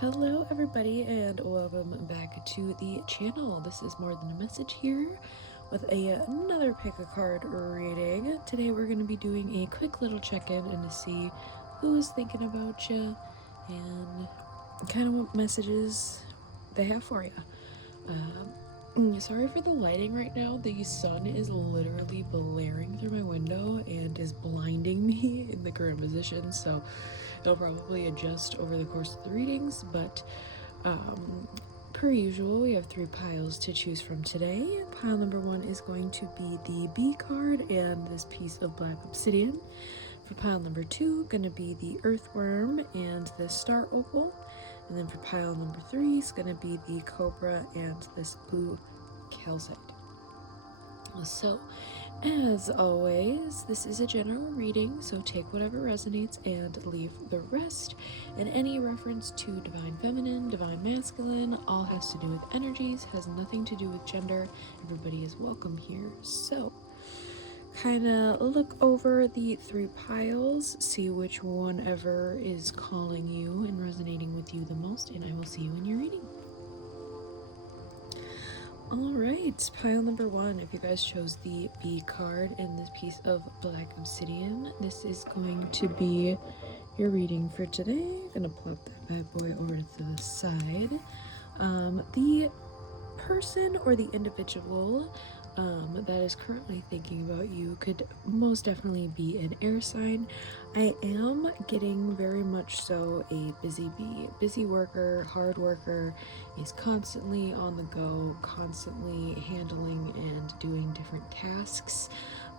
Hello everybody and welcome back to the channel. This is More Than a Message here with another pick a card reading. Today we're going to be doing a quick little check-in and to see who's thinking about you and kind of what messages they have for you. Sorry for the lighting right now. The sun is literally blaring through my window and is blinding me in the current position, so it'll probably adjust over the course of the readings, but per usual, we have 3 piles to choose from today. Pile number 1 is going to be the B card and this piece of black obsidian. For pile number 2, going to be the earthworm and the star opal. And then for pile number 3 is going to be the cobra and this blue calcite. So, as always, this is a general reading, so take whatever resonates and leave the rest. And any reference to divine feminine, divine masculine, all has to do with energies, has nothing to do with gender. Everybody is welcome here. So, kind of look over the 3 piles, see which one ever is calling you and resonating with you the most, and I will see you in your reading. Alright, pile number 1, if you guys chose the B card and this piece of black obsidian, this is going to be your reading for today. I'm gonna plop that bad boy over to the side. The person or the individual that is currently thinking about you could most definitely be an air sign. I am getting very much so a busy bee, busy worker, hard worker, is constantly on the go, constantly handling and doing different tasks.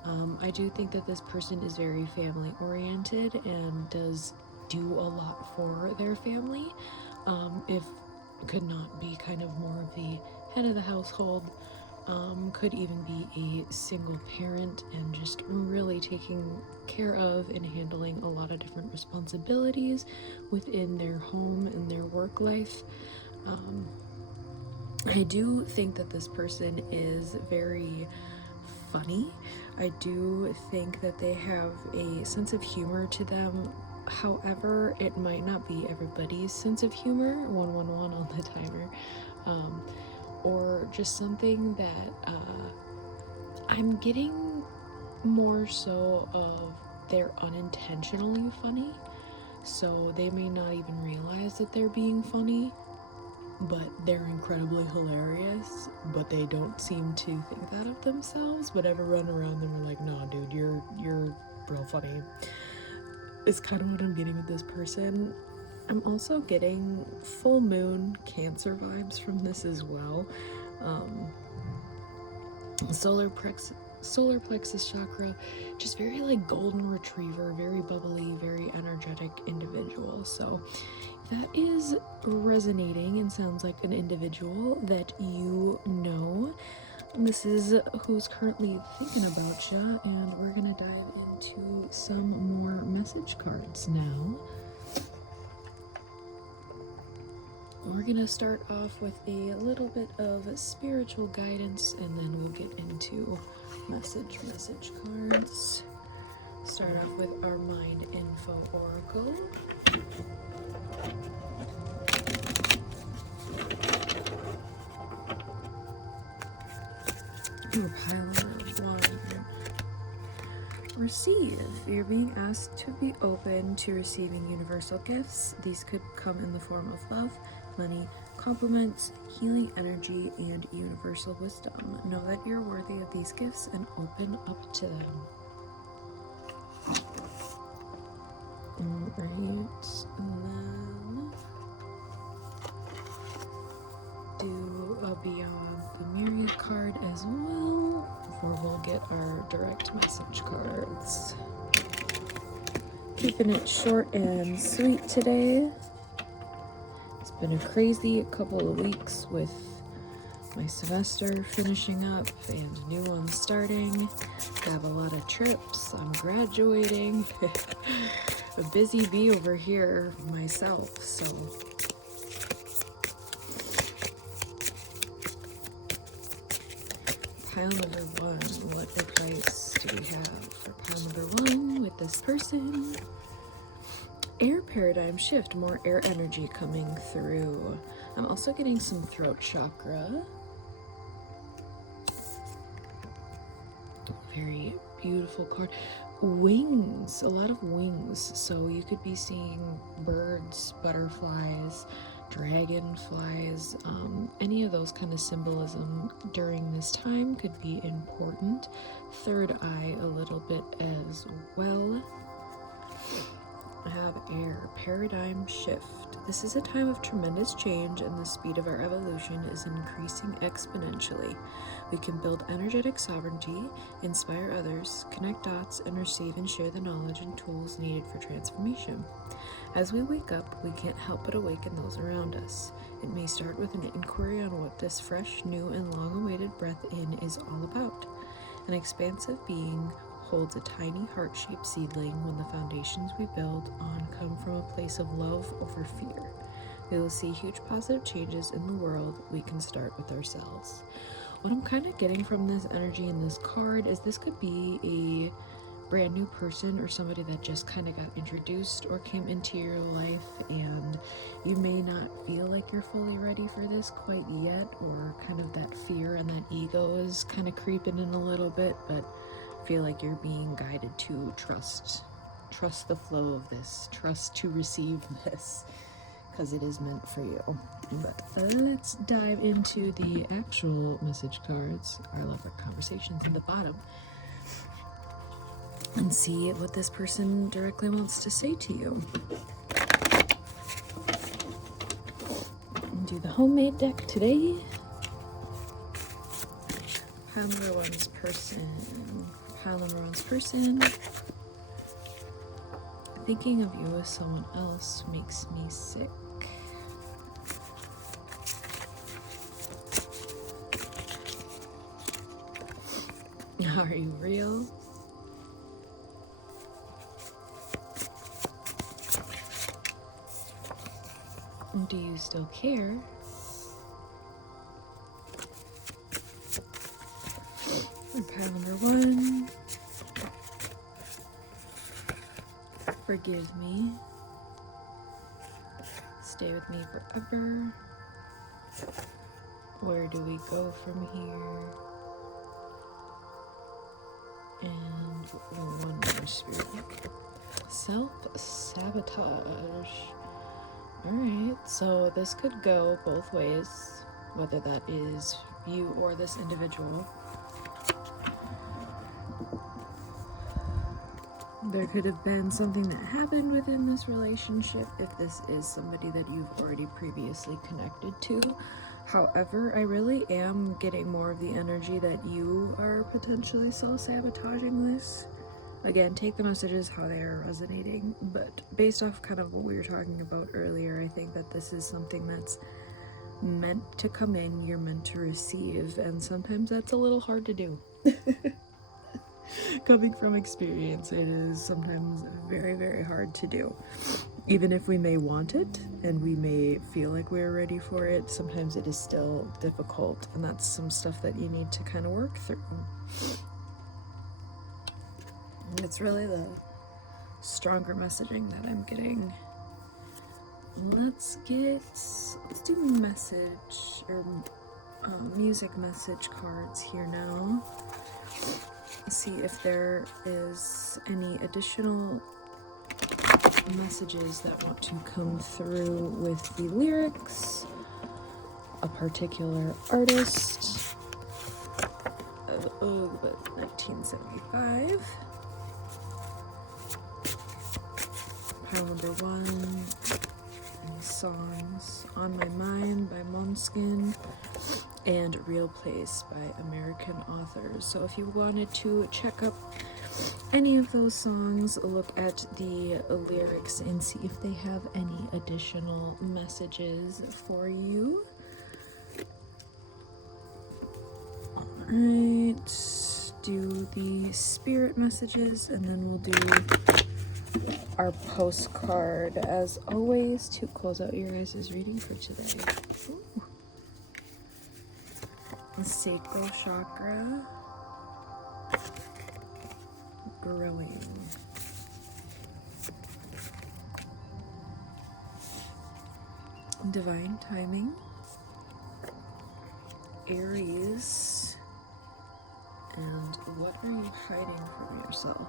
I do think that this person is very family oriented and does do a lot for their family. If could not be kind of more of the head of the household, could even be a single parent and just really taking care of and handling a lot of different responsibilities within their home and their work life. I do think that this person is very funny. I do think that they have a sense of humor to them. However, it might not be everybody's sense of humor. 111 on the timer. Or just something that I'm getting more so of they're unintentionally funny, so they may not even realize that they're being funny, but they're incredibly hilarious, but they don't seem to think that of themselves, but everyone around them are like, nah dude, you're real funny. It's kind of what I'm getting with this person. I'm also getting full moon Cancer vibes from this as well. Solar plexus chakra, just very like golden retriever, very bubbly, very energetic individual. So that is resonating and sounds like an individual that you know. This is who's currently thinking about you, and we're gonna dive into some more message cards now. We're gonna start off with a little bit of spiritual guidance, and then we'll get into message cards. Start off with our Mind Info Oracle. Pile number 1. Receive. You're being asked to be open to receiving universal gifts. These could come in the form of love, money, compliments, healing energy, and universal wisdom. Know that you're worthy of these gifts and open up to them. Alright, and then do a Beyond the Myriad card as well, before we'll get our direct message cards. Keeping it short and sweet today. It's been a crazy couple of weeks with my semester finishing up and new ones starting. I have a lot of trips. I'm graduating. A busy bee over here myself, so pile number 1, what advice do we have for pile number 1 with this person? air paradigm shift, more air energy coming through. I'm also getting some throat chakra. Very beautiful card. Wings, a lot of wings. So you could be seeing birds, butterflies, dragonflies, any of those kind of symbolism during this time could be important. Third eye a little bit as well. I have air, paradigm shift. This is a time of tremendous change, and the speed of our evolution is increasing exponentially. We can build energetic sovereignty, inspire others, connect dots, and receive and share the knowledge and tools needed for transformation. As we wake up, we can't help but awaken those around us. It may start with an inquiry on what this fresh, new, and long-awaited breath in is all about. An expansive being holds a tiny heart-shaped seedling when the foundations we build on come from a place of love over fear. We will see huge positive changes in the world. We can start with ourselves. What I'm kind of getting from this energy in this card is this could be a brand new person or somebody that just kind of got introduced or came into your life, and you may not feel like you're fully ready for this quite yet, or kind of that fear and that ego is kind of creeping in a little bit, but feel like you're being guided to trust the flow of this, trust to receive this, because it is meant for you. But let's dive into the actual message cards, our lovely conversations in the bottom, and see what this person directly wants to say to you. Do the homemade deck today. Pile number one's person. Pile number one's person. Thinking of you as someone else makes me sick. Are you real? Do you still care? Pile number one. Forgive me. Stay with me forever. Where do we go from here? And one more spirit. Self-sabotage. Alright, so this could go both ways, whether that is you or this individual. There could have been something that happened within this relationship if this is somebody that you've already previously connected to. However, I really am getting more of the energy that you are potentially self-sabotaging this. Again, take the messages how they are resonating, but based off kind of what we were talking about earlier, I think that this is something that's meant to come in, you're meant to receive, and sometimes that's a little hard to do. Coming from experience, it is sometimes very, very hard to do. Even if we may want it and we may feel like we're ready for it, sometimes it is still difficult, and that's some stuff that you need to kind of work through. It's really the stronger messaging that I'm getting. Let's do message or music message cards here now. See if there is any additional messages that want to come through with the lyrics, a particular artist, but 1975. Pile number one, songs On My Mind by Måneskin and Real Place by American authors. So if you wanted to check up any of those songs, look at the lyrics and see if they have any additional messages for you. Alright, do the spirit messages, and then we'll do our postcard as always to close out your guys' reading for today. Ooh. The sacral chakra, growing. Divine timing. Aries. And what are you hiding from yourself?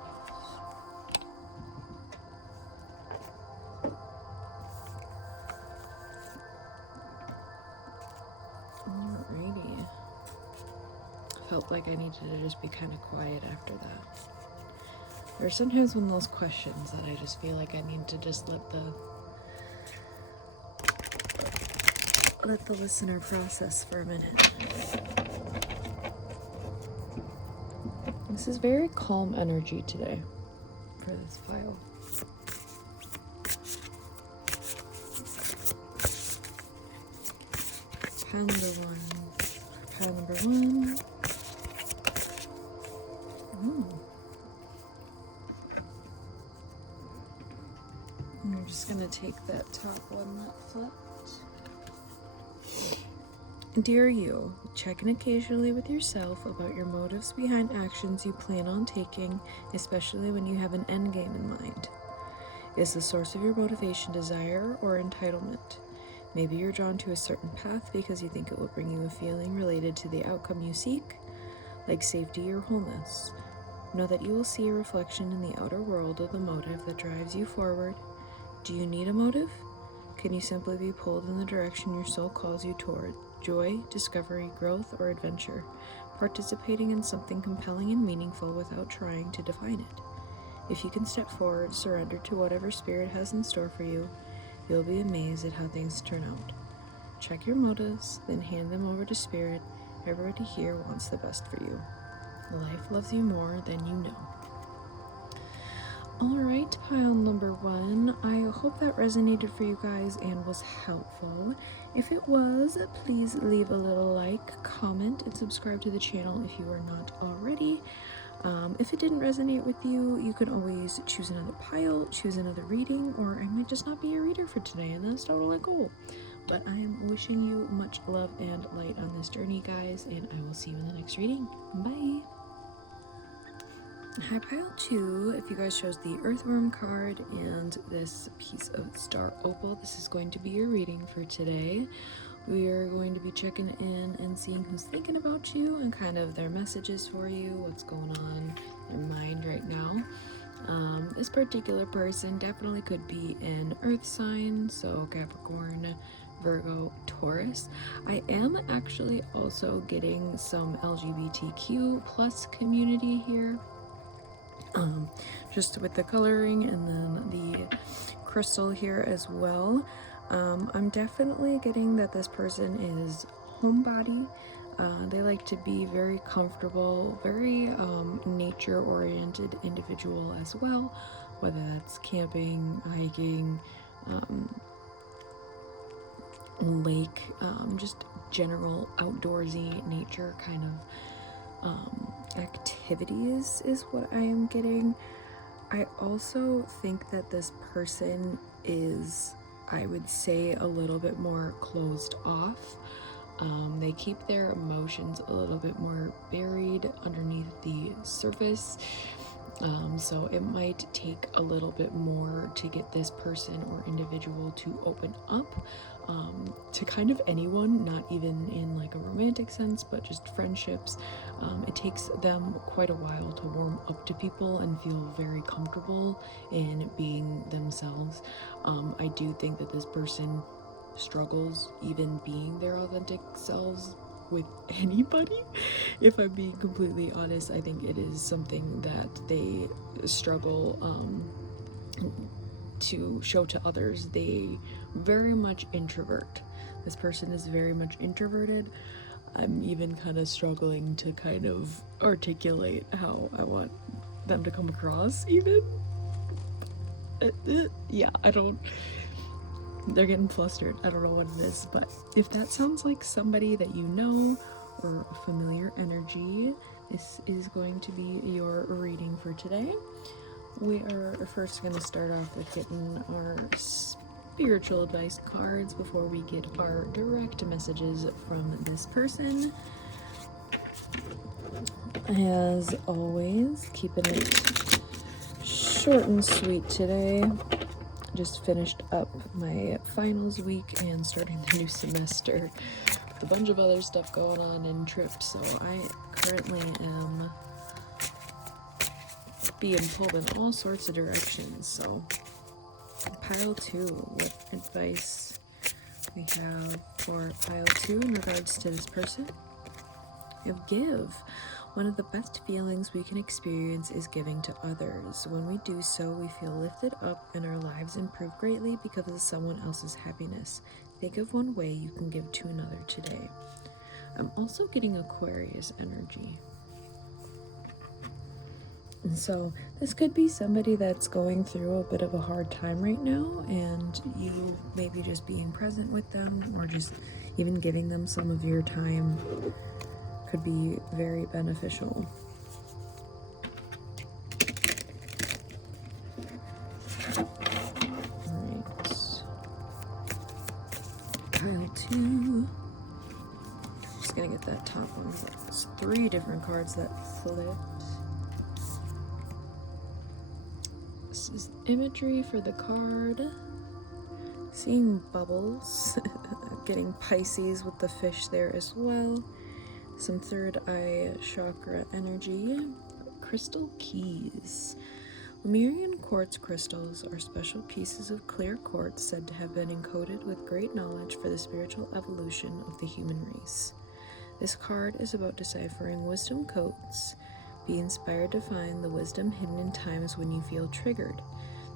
Alrighty. Felt like I needed to just be kind of quiet after that. There's sometimes when those questions that I just feel like I need to just let the listener process for a minute. This is very calm energy today for this file. Pile number one. Pile number one. I'm just gonna take that top one that flipped. Dear you, check in occasionally with yourself about your motives behind actions you plan on taking, especially when you have an end game in mind. Is the source of your motivation desire or entitlement? Maybe you're drawn to a certain path because you think it will bring you a feeling related to the outcome you seek, like safety or wholeness. Know that you will see a reflection in the outer world of the motive that drives you forward. Do you need a motive? Can you simply be pulled in the direction your soul calls you toward? Joy, discovery, growth, or adventure, participating in something compelling and meaningful without trying to define it. If you can step forward, surrender to whatever spirit has in store for you, you'll be amazed at how things turn out. Check your motives, then hand them over to spirit. Everybody here wants the best for you. Life loves you more than you know. Alright, pile number one. I hope that resonated for you guys and was helpful. If it was, please leave a little like, comment, and subscribe to the channel if you are not already. If it didn't resonate with you, you can always choose another pile, choose another reading, or I might just not be a reader for today, and that's totally cool. But I am wishing you much love and light on this journey, guys, and I will see you in the next reading. Bye! Hi, pile two. If you guys chose the Earthworm card and this piece of Star Opal, this is going to be your reading for today. We are going to be checking in and seeing who's thinking about you and kind of their messages for you, what's going on in their mind right now. This particular person definitely could be an Earth sign, so Capricorn, Virgo, Taurus. I am actually also getting some LGBTQ plus community here. Just with the coloring and then the crystal here as well. I'm definitely getting that this person is homebody. They like to be very comfortable, very nature-oriented individual as well, whether that's camping, hiking, lake, just general outdoorsy nature kind of activities is what I am getting. I also think that this person is, I would say, a little bit more closed off. They keep their emotions a little bit more buried underneath the surface. So it might take a little bit more to get this person or individual to open up to kind of anyone, not even in like a romantic sense, but just friendships. It takes them quite a while to warm up to people and feel very comfortable in being themselves. I do think that this person struggles even being their authentic selves with anybody. If I'm being completely honest, I think it is something that they struggle to show to others. They very much introvert. This person is very much introverted. I'm even kind of struggling to kind of articulate how I want them to come across even. Yeah, they're getting flustered. I don't know what it is, but if that sounds like somebody that you know or a familiar energy, this is going to be your reading for today. We are first going to start off with getting our spiritual advice cards before we get our direct messages from this person. As always, keeping it short and sweet today. just finished up my finals week and starting the new semester with a bunch of other stuff going on and trips, so I currently am being pulled in all sorts of directions. So pile 2, what advice we have for pile 2 in regards to this person? We have give. One of the best feelings we can experience is giving to others. When we do so, we feel lifted up and our lives improve greatly because of someone else's happiness. Think of one way you can give to another today. I'm also getting Aquarius energy. And so this could be somebody that's going through a bit of a hard time right now, and you maybe just being present with them or just even giving them some of your time could be very beneficial. Alright. Pile 2. Just gonna get that top one. There's 3 different cards that flipped. This is imagery for the card. Seeing bubbles. Getting Pisces with the fish there as well. Some third eye chakra energy. Crystal keys. Lemurian quartz crystals are special pieces of clear quartz said to have been encoded with great knowledge for the spiritual evolution of the human race. This card is about deciphering wisdom codes. Be inspired to find the wisdom hidden in times when you feel triggered.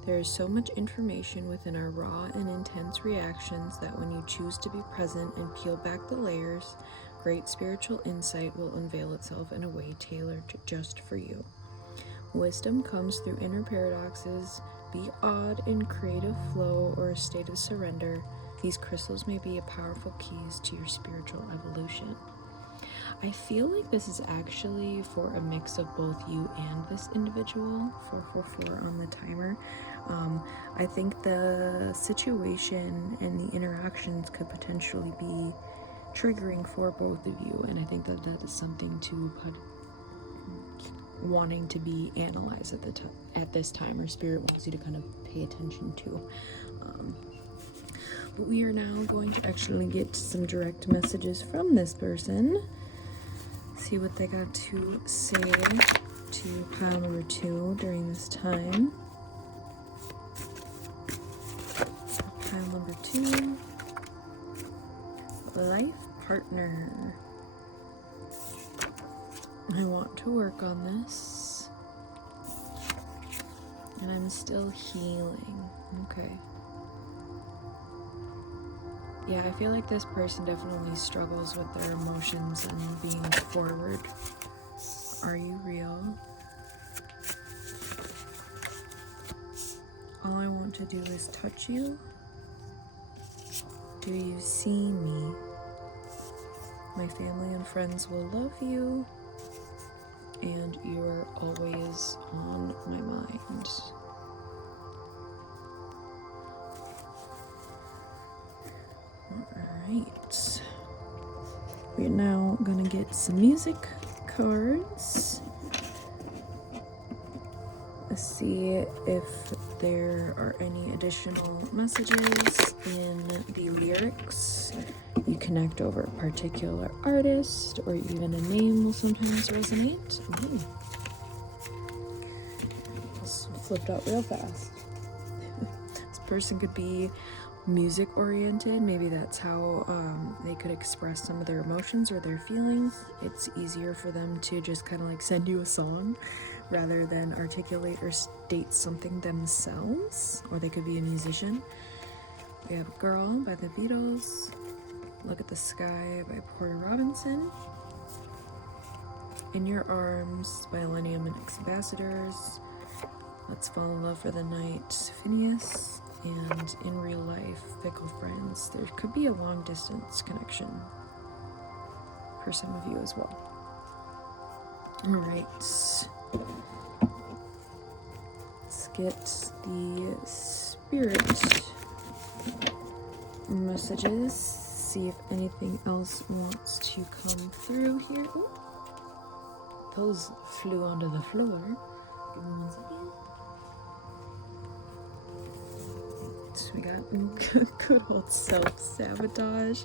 There is so much information within our raw and intense reactions that when you choose to be present and peel back the layers, great spiritual insight will unveil itself in a way tailored just for you. Wisdom comes through inner paradoxes. Be awed in creative flow or a state of surrender. These crystals may be powerful keys to your spiritual evolution. I feel like this is actually for a mix of both you and this individual. 444 on the timer. I think the situation and the interactions could potentially be triggering for both of you, and I think that that is something to wanting to be analyzed at this time, or spirit wants you to kind of pay attention to. But we are now going to actually get some direct messages from this person. See what they got to say to pile number 2 during this time. Pile number 2. Life partner. I want to work on this. And I'm still healing. Okay. Yeah, I feel like this person definitely struggles with their emotions and being forward. Are you real? All I want to do is touch you. Do you see me? My family and friends will love you, and you're always on my mind. Alright. We're now gonna get some music cards. Let's see if there are any additional messages in the lyrics. You connect over a particular artist, or even a name will sometimes resonate. Ooh. This flipped out real fast. This person could be music oriented. Maybe that's how they could express some of their emotions or their feelings. It's easier for them to just kind of like send you a song rather than articulate or state something themselves. Or they could be a musician. We have Girl by the Beatles. Look at the Sky by Porter Robinson. In Your Arms by Millennium and Ambassadors. Let's Fall in Love for the Night, Phineas. And In Real Life, Fickle Friends. There could be a long distance connection for some of you as well. Alright. Let's get the spirit messages. See if anything else wants to come through here. Ooh. Those flew onto the floor. Give me 1 second. Alright, we got good old self-sabotage.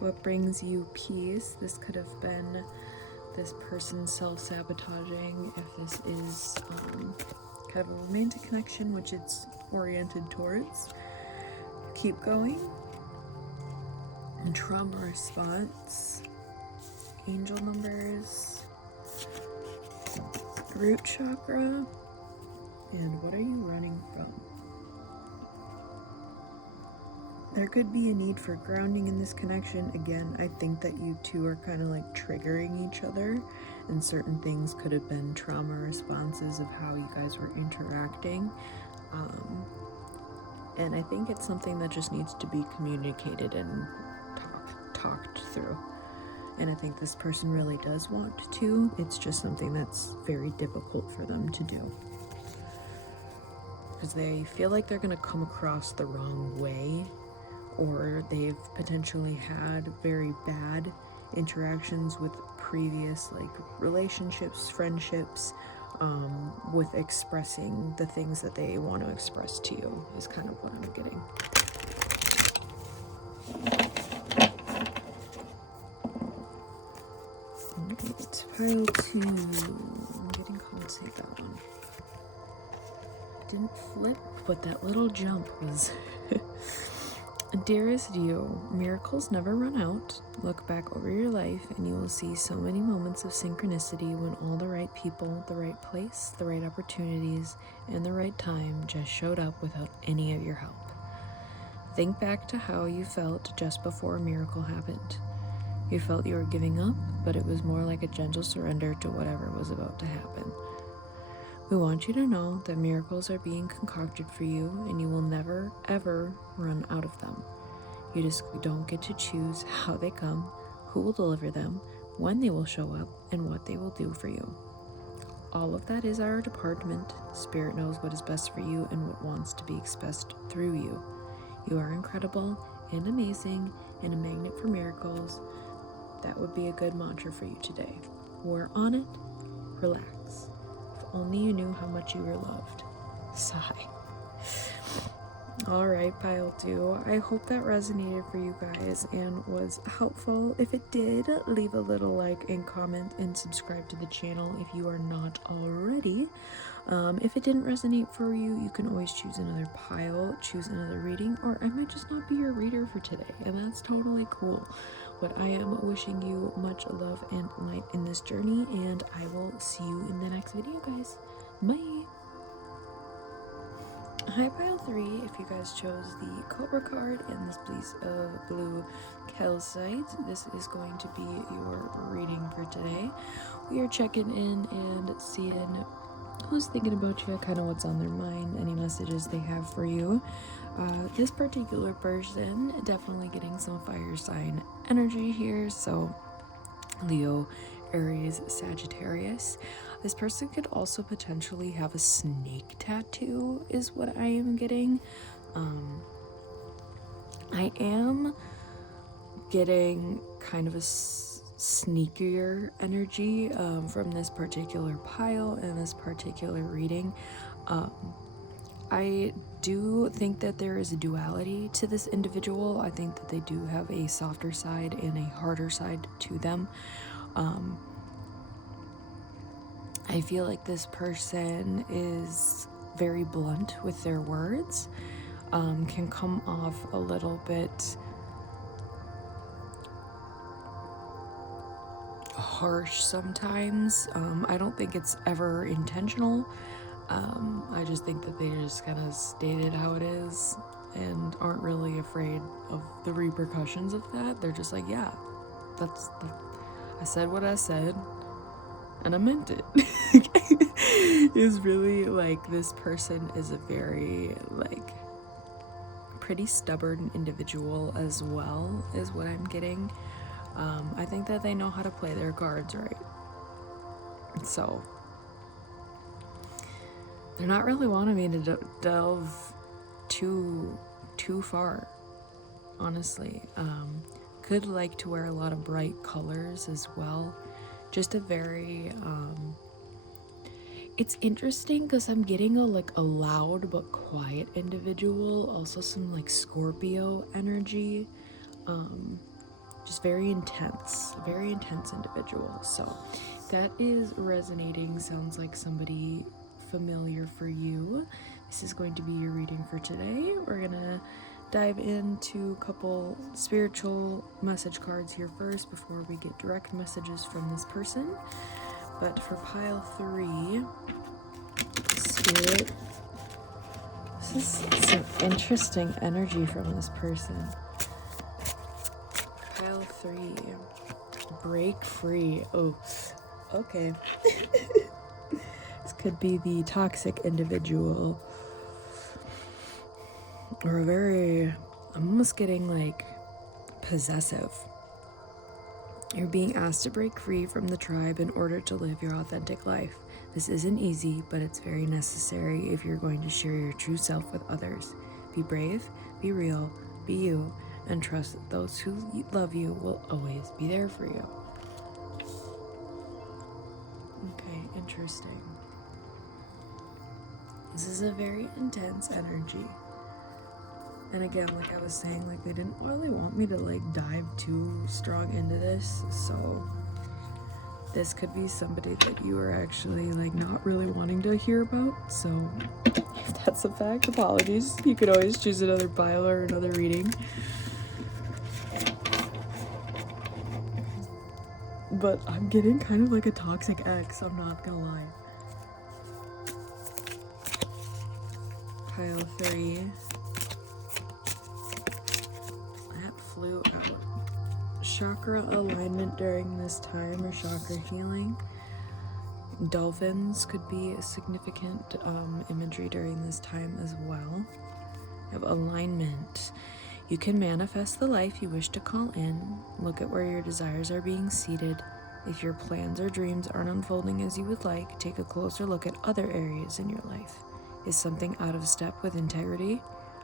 What brings you peace? This could have been this person self-sabotaging if this is kind of a romantic connection, which it's oriented towards. Keep going. And trauma response. Angel numbers. Root chakra. And what are you running from? There could be a need for grounding in this connection. Again, I think that you two are kind of like triggering each other, and certain things could have been trauma responses of how you guys were interacting. And I think it's something that just needs to be communicated and talked through. And I think this person really does want to. It's just something that's very difficult for them to do. Because they feel like they're going to come across the wrong way, or they've potentially had very bad interactions with previous like relationships, friendships, with expressing the things that they want to express to you is kind of what I'm getting. Alright, pile 2. I'm getting called to take that one. Didn't flip, but that little jump was Dearest you, miracles never run out. Look back over your life and you will see so many moments of synchronicity when all the right people, the right place, the right opportunities, and the right time just showed up without any of your help. Think back to how you felt just before a miracle happened. You felt you were giving up, but it was more like a gentle surrender to whatever was about to happen. We want you to know that miracles are being concocted for you, and you will never, ever run out of them. You just don't get to choose how they come, who will deliver them, when they will show up, and what they will do for you. All of that is our department. Spirit knows what is best for you and what wants to be expressed through you. You are incredible and amazing and a magnet for miracles. That would be a good mantra for you today. We're on it. Relax. Only you knew how much you were loved. Sigh. Alright, pile 2. I hope that resonated for you guys and was helpful. If it did, leave a little like and comment and subscribe to the channel if you are not already. If it didn't resonate for you, you can always choose another pile, choose another reading, or I might just not be your reader for today, and that's totally cool. But I am wishing you much love and light in this journey, and I will see you in the next video, guys. Bye! Hi, pile 3. If you guys chose the Cobra card and this piece of blue calcite, this is going to be your reading for today. We are checking in and seeing who's thinking about you, kind of what's on their mind, any messages they have for you. This particular person definitely getting some fire sign energy here, so Leo, Aries, Sagittarius. This person could also potentially have a snake tattoo is what I am getting. I am getting kind of a sneakier energy from this particular pile and this particular reading. I do think that there is a duality to this individual. I think that they do have a softer side and a harder side to them. I feel like this person is very blunt with their words, can come off a little bit harsh sometimes. I don't think it's ever intentional. I just think that they just kind of stated how it is and aren't really afraid of the repercussions of that. They're just like, yeah, I said what I said and I meant it. Is really like, this person is a very like pretty stubborn individual as well, is what I'm getting. I think that they know how to play their cards right. So they're not really wanting me to delve too far, honestly. Could like to wear a lot of bright colors as well. Just a very It's interesting because I'm getting a loud but quiet individual, also some like Scorpio energy, just very intense individual. So that is resonating. Sounds like somebody familiar for you. This is going to be your reading for today. We're gonna dive into a couple spiritual message cards here first before we get direct messages from this person. But for pile 3, Spirit, this is some interesting energy from this person. Pile 3, break free. Oh, okay. This could be the toxic individual, or a very, I'm almost getting like possessive. You're being asked to break free from the tribe in order to live your authentic life. This isn't easy, but it's very necessary if you're going to share your true self with others. Be brave, be real, be you, and trust that those who love you will always be there for you. Okay, interesting. This is a very intense energy. And again, like I was saying, like they didn't really want me to like dive too strong into this, so this could be somebody that you are actually like not really wanting to hear about. So if that's a fact, apologies. You could always choose another pile or another reading. But I'm getting kind of like a toxic ex, I'm not gonna lie. Pile 3. Flew out. Chakra alignment during this time, or chakra healing. Dolphins could be a significant imagery during this time as well. You have alignment. You can manifest the life you wish to call in. Look at where your desires are being seated. If your plans or dreams aren't unfolding as you would like, take a closer look at other areas in your life. Is something out of step with integrity?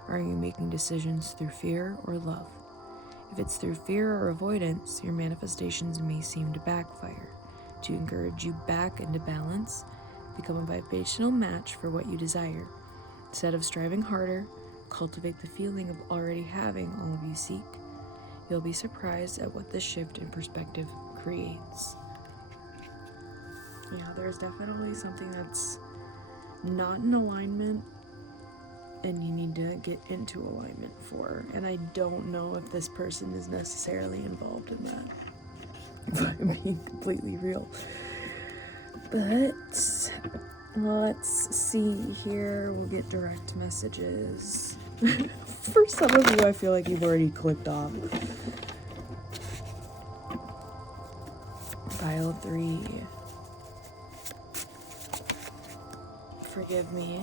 Are you making decisions through fear or love? If it's through fear or avoidance, your manifestations may seem to backfire. To encourage you back into balance, become a vibrational match for what you desire. Instead of striving harder, cultivate the feeling of already having all of you seek. You'll be surprised at what this shift in perspective creates. Yeah, there's definitely something that's not in alignment and you need to get into alignment for. And I don't know if this person is necessarily involved in that, if I'm being completely real. But let's see here. We'll get direct messages. For some of you, I feel like you've already clicked off. Pile 3. Forgive me.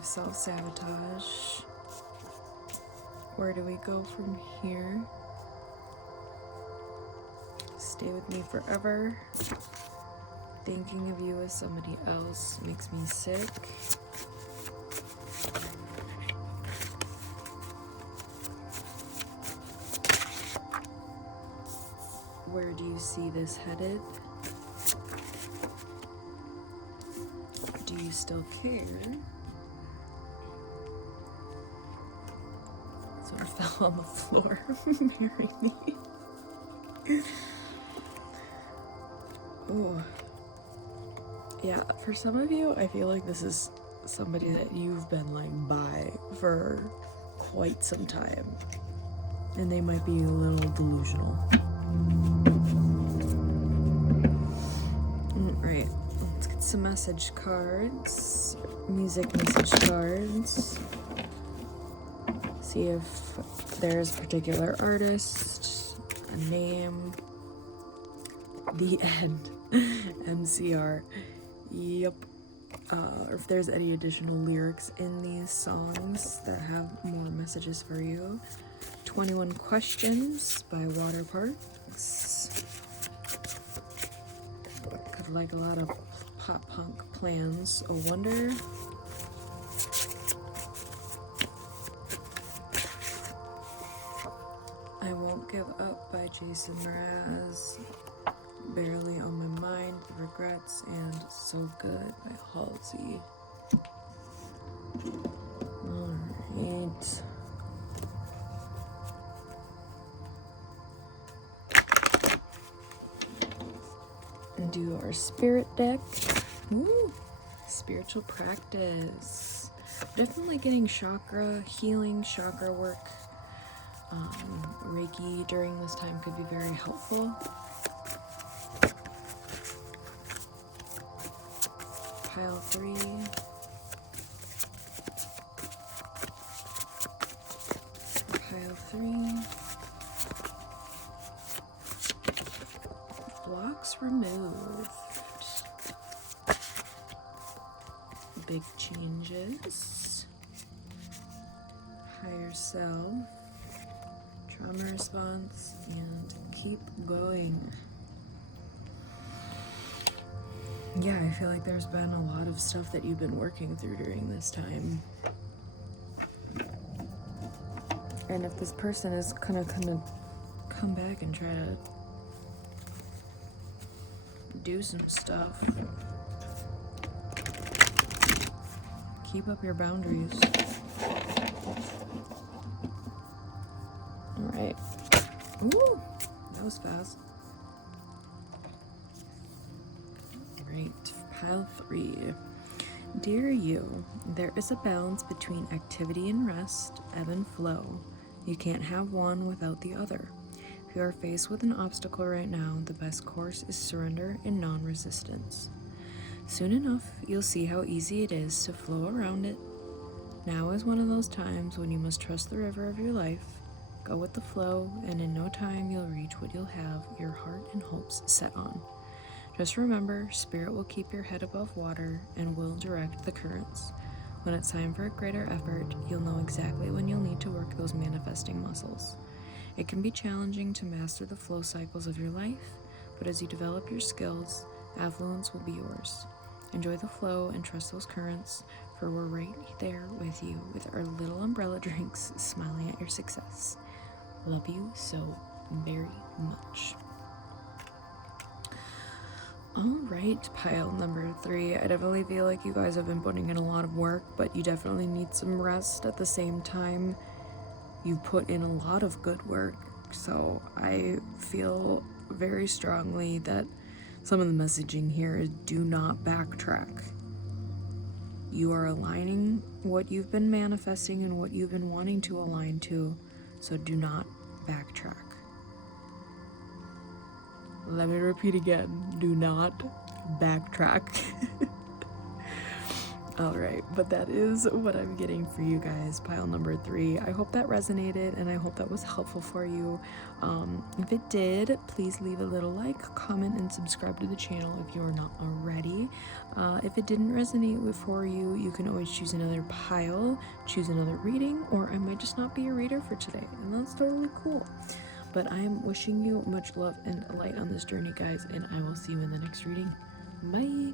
Self-sabotage. Where do we go from here? Stay with me forever. Thinking of you as somebody else makes me sick. Where do you see this headed? Do you still care? Sort of fell on the floor. Marry me. Oh. Yeah, for some of you, I feel like this is somebody that you've been like by for quite some time. And they might be a little delusional. Right, let's get some message cards. Music message cards. See if there's a particular artist, a name, the end, MCR, yep, or if there's any additional lyrics in these songs that have more messages for you. 21 Questions by Waterparks. Could like a lot of pop punk plans. A Wonder. I Won't Give Up by Jason Mraz. Barely on My Mind, The Regrets, and So Good by Halsey. Alright. And do our spirit deck. Woo! Spiritual practice. Definitely getting chakra healing, chakra work. Reiki during this time could be very helpful. Pile 3. Pile 3. Blocks removed. Big changes. Higher self. Trauma response. And keep going. Yeah, I feel like there's been a lot of stuff that you've been working through during this time. And if this person is gonna come back and try to do some stuff, keep up your boundaries. Alright. Ooh, that was fast. Right, pile 3. Dear you, there is a balance between activity and rest, ebb and flow. You can't have one without the other. If you are faced with an obstacle right now, the best course is surrender and non-resistance. Soon enough, you'll see how easy it is to flow around it. Now is one of those times when you must trust the river of your life, go with the flow, and in no time you'll reach what you'll have your heart and hopes set on. Just remember, Spirit will keep your head above water and will direct the currents. When it's time for a greater effort, you'll know exactly when you'll need to work those manifesting muscles. It can be challenging to master the flow cycles of your life, but as you develop your skills, affluence will be yours. Enjoy the flow and trust those currents, for we're right there with you with our little umbrella drinks, smiling at your success. Love you so very much. Alright, pile number 3. I definitely feel like you guys have been putting in a lot of work, but you definitely need some rest at the same time. You put in a lot of good work, so I feel very strongly that some of the messaging here is do not backtrack. You are aligning what you've been manifesting and what you've been wanting to align to, so do not backtrack. Let me repeat again, do not backtrack. Alright, but that is what I'm getting for you guys, pile number 3. I hope that resonated and I hope that was helpful for you. If it did, please leave a little like, comment, and subscribe to the channel if you are not already. If it didn't resonate for you, you can always choose another pile, choose another reading, or I might just not be a reader for today, and that's totally cool. But I am wishing you much love and light on this journey, guys, and I will see you in the next reading. Bye!